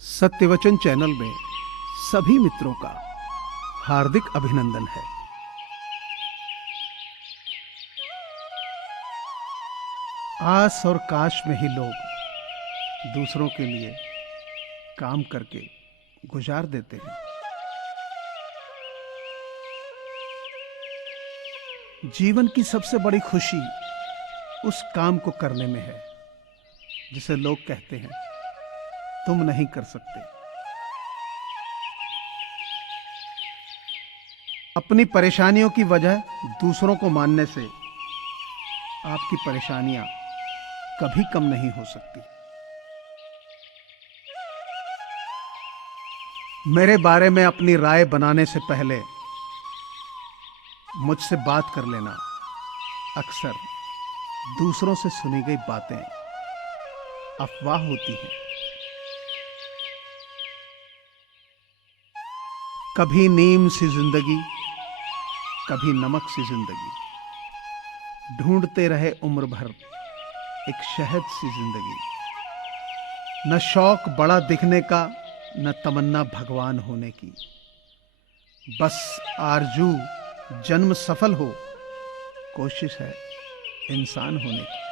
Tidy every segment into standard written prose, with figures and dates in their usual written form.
सत्यवचन channel में सभी मित्रों का हार्दिक अभिनंदन है। आस और काश में ही लोग दूसरों के लिए काम करके गुजार देते हैं। जीवन की सबसे बड़ी खुशी उस काम को करने में है जिसे लोग कहते हैं तुम नहीं कर सकते। अपनी परेशानियों की वजह दूसरों को मानने से आपकी परेशानियां कभी कम नहीं हो सकती। मेरे बारे में अपनी राय बनाने से पहले मुझसे बात कर लेना। अक्सर दूसरों से सुनी गई बातें अफवाह होती हैं। कभी नीम सी जिंदगी, कभी नमक सी जिंदगी, ढूंढते रहे उम्र भर एक शहद सी जिंदगी। न शौक बड़ा दिखने का, न तमन्ना भगवान होने की, बस आरजू जन्म सफल हो, कोशिश है इंसान होने की।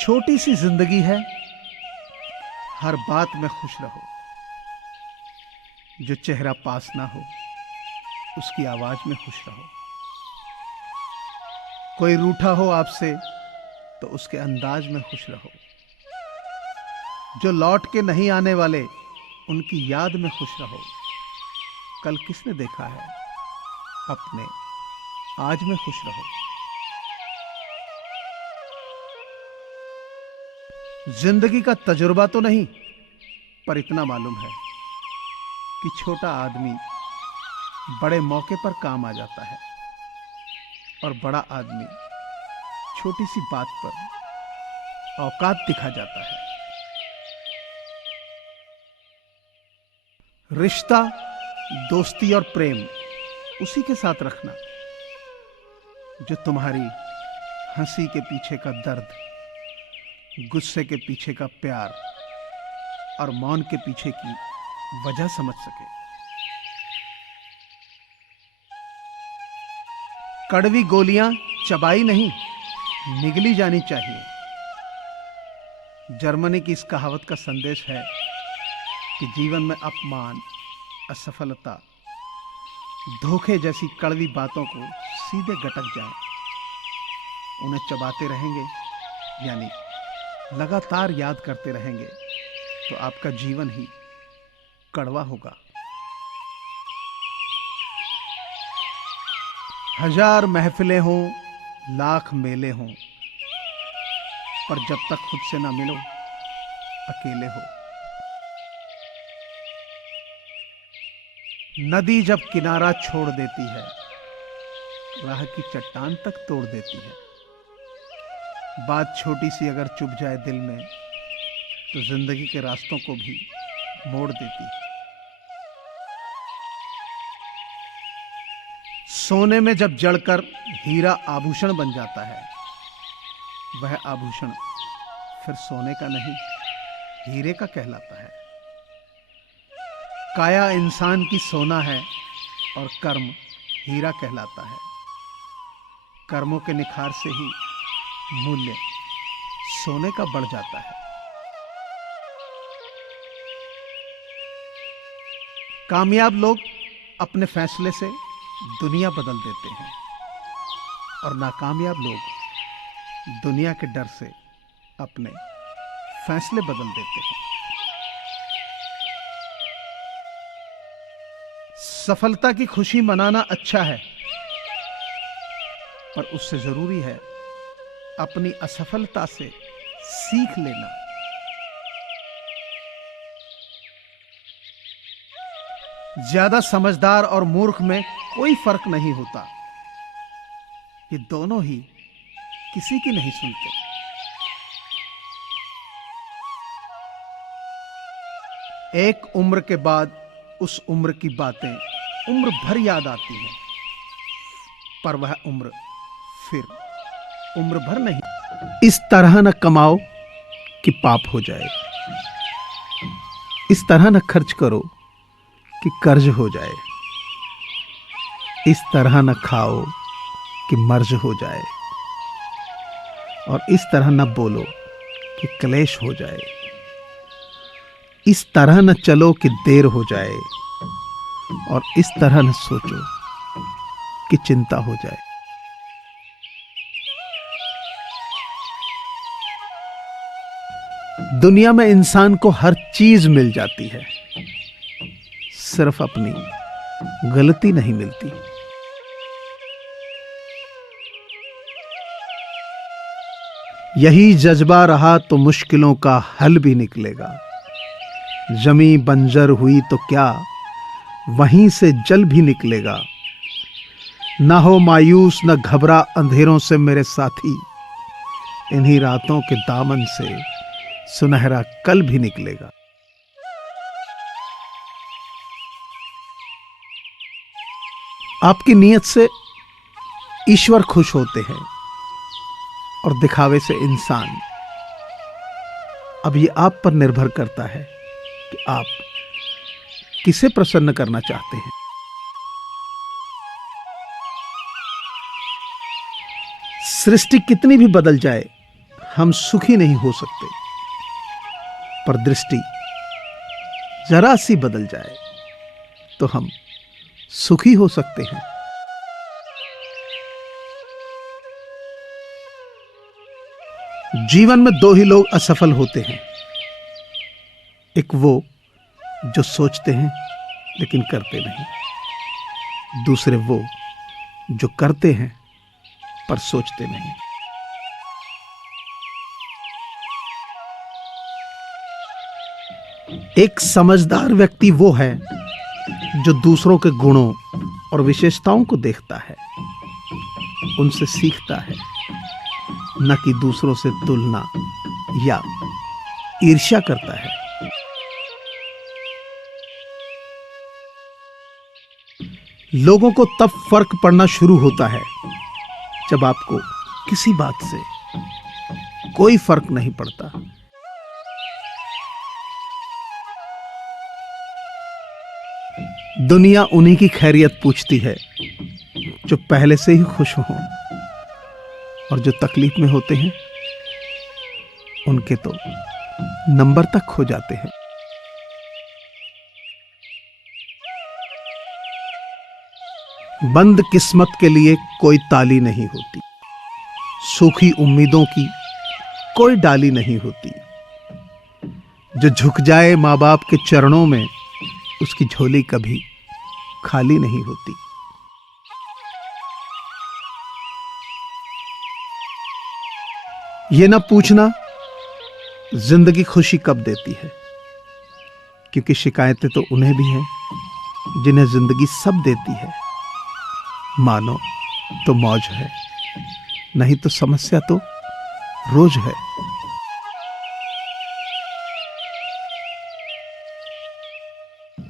छोटी सी जिंदगी है, हर बात में खुश रहो। जो चेहरा पास ना हो उसकी आवाज में खुश रहो। कोई रूठा हो आपसे तो उसके अंदाज में खुश रहो। जो लौट के नहीं आने वाले उनकी याद में खुश रहो। कल किसने देखा है, अपने आज में खुश रहो। जिंदगी का तजुर्बा तो नहीं, पर इतना मालूम है कि छोटा आदमी बड़े मौके पर काम आ जाता है और बड़ा आदमी छोटी सी बात पर औकात दिखा जाता है। रिश्ता, दोस्ती और प्रेम उसी के साथ रखना जो तुम्हारी हंसी के पीछे का दर्द, गुस्से के पीछे का प्यार और मौन के पीछे की वजह समझ सके। कड़वी गोलियां चबाई नहीं, निगली जानी चाहिए। जर्मनी की इस कहावत का संदेश है कि जीवन में अपमान, असफलता, धोखे जैसी कड़वी बातों को सीधे गटक जाएं। उन्हें चबाते रहेंगे, यानी लगातार याद करते रहेंगे, तो आपका जीवन ही कड़वा होगा। हजार महफिलें हों, लाख मेले हों, पर जब तक खुद से ना मिलो अकेले हो। नदी जब किनारा छोड़ देती है, राह की चट्टान तक तोड़ देती है। बात छोटी सी अगर चुभ जाए दिल में, तो जिंदगी के रास्तों को भी मोड़ देती है। सोने में जब जड़कर हीरा आभूषण बन जाता है, वह आभूषण फिर सोने का नहीं, हीरे का कहलाता है। काया इंसान की सोना है और कर्म हीरा कहलाता है। कर्मों के निखार से ही मूल्य सोने का बढ़ जाता है। कामयाब लोग अपने फैसले से दुनिया बदल देते हैं और नाकामयाब लोग दुनिया के डर से अपने फैसले बदल देते हैं। सफलता की खुशी मनाना अच्छा है, पर उससे जरूरी है अपनी असफलता से सीख लेना। ज्यादा समझदार और मूर्ख में कोई फर्क नहीं होता, ये दोनों ही किसी की नहीं सुनते। एक उम्र के बाद उस उम्र की बातें उम्र भर याद आती हैं, पर वह उम्र फिर उम्र भर नहीं। इस तरह न कमाओ कि पाप हो जाए, इस तरह न खर्च करो कि कर्ज हो जाए, इस तरह न खाओ कि मर्ज हो जाए, और इस तरह न बोलो कि क्लेश हो जाए, इस तरह न चलो कि देर हो जाए, और इस तरह न सोचो कि चिंता हो जाए। दुनिया में इंसान को हर चीज मिल जाती है, सिर्फ अपनी गलती नहीं मिलती। यही जज्बा रहा तो मुश्किलों का हल भी निकलेगा। जमी बंजर हुई तो क्या, वहीं से जल भी निकलेगा। ना हो मायूस न घबरा अंधेरों से मेरे साथी, इन्हीं रातों के दामन से सुनहरा कल भी निकलेगा। आपकी नीयत से ईश्वर खुश होते हैं और दिखावे से इंसान। अब ये आप पर निर्भर करता है कि आप किसे प्रसन्न करना चाहते हैं। सृष्टि कितनी भी बदल जाए, हम सुखी नहीं हो सकते, पर दृष्टि जरा सी बदल जाए तो हम सुखी हो सकते हैं। जीवन में दो ही लोग असफल होते हैं, एक वो जो सोचते हैं लेकिन करते नहीं, दूसरे वो जो करते हैं पर सोचते नहीं। एक समझदार व्यक्ति वो है जो दूसरों के गुणों और विशेषताओं को देखता है, उनसे सीखता है, न कि दूसरों से तुलना या ईर्ष्या करता है। लोगों को तब फर्क पड़ना शुरू होता है जब आपको किसी बात से कोई फर्क नहीं पड़ता। दुनिया उन्हीं की खैरियत पूछती है जो पहले से ही खुश हों, और जो तकलीफ में होते हैं उनके तो नंबर तक खो जाते हैं। बंद किस्मत के लिए कोई ताली नहीं होती, सूखी उम्मीदों की कोई डाली नहीं होती। जो झुक जाए माँ बाप के चरणों में, उसकी झोली कभी खाली नहीं होती। ये ना पूछना जिंदगी खुशी कब देती है, क्योंकि शिकायतें तो उन्हें भी हैं जिन्हें जिंदगी सब देती है। मानो तो मौज है, नहीं तो समस्या तो रोज है।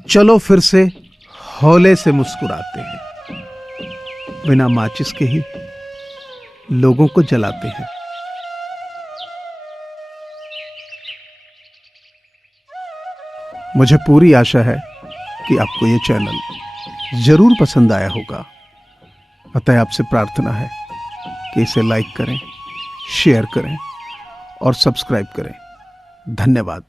चलो फिर से हौले से मुस्कुराते हैं, बिना माचिस के ही लोगों को जलाते हैं। मुझे पूरी आशा है कि आपको ये चैनल जरूर पसंद आया होगा। अतः आपसे प्रार्थना है कि इसे लाइक करें, शेयर करें और सब्सक्राइब करें। धन्यवाद।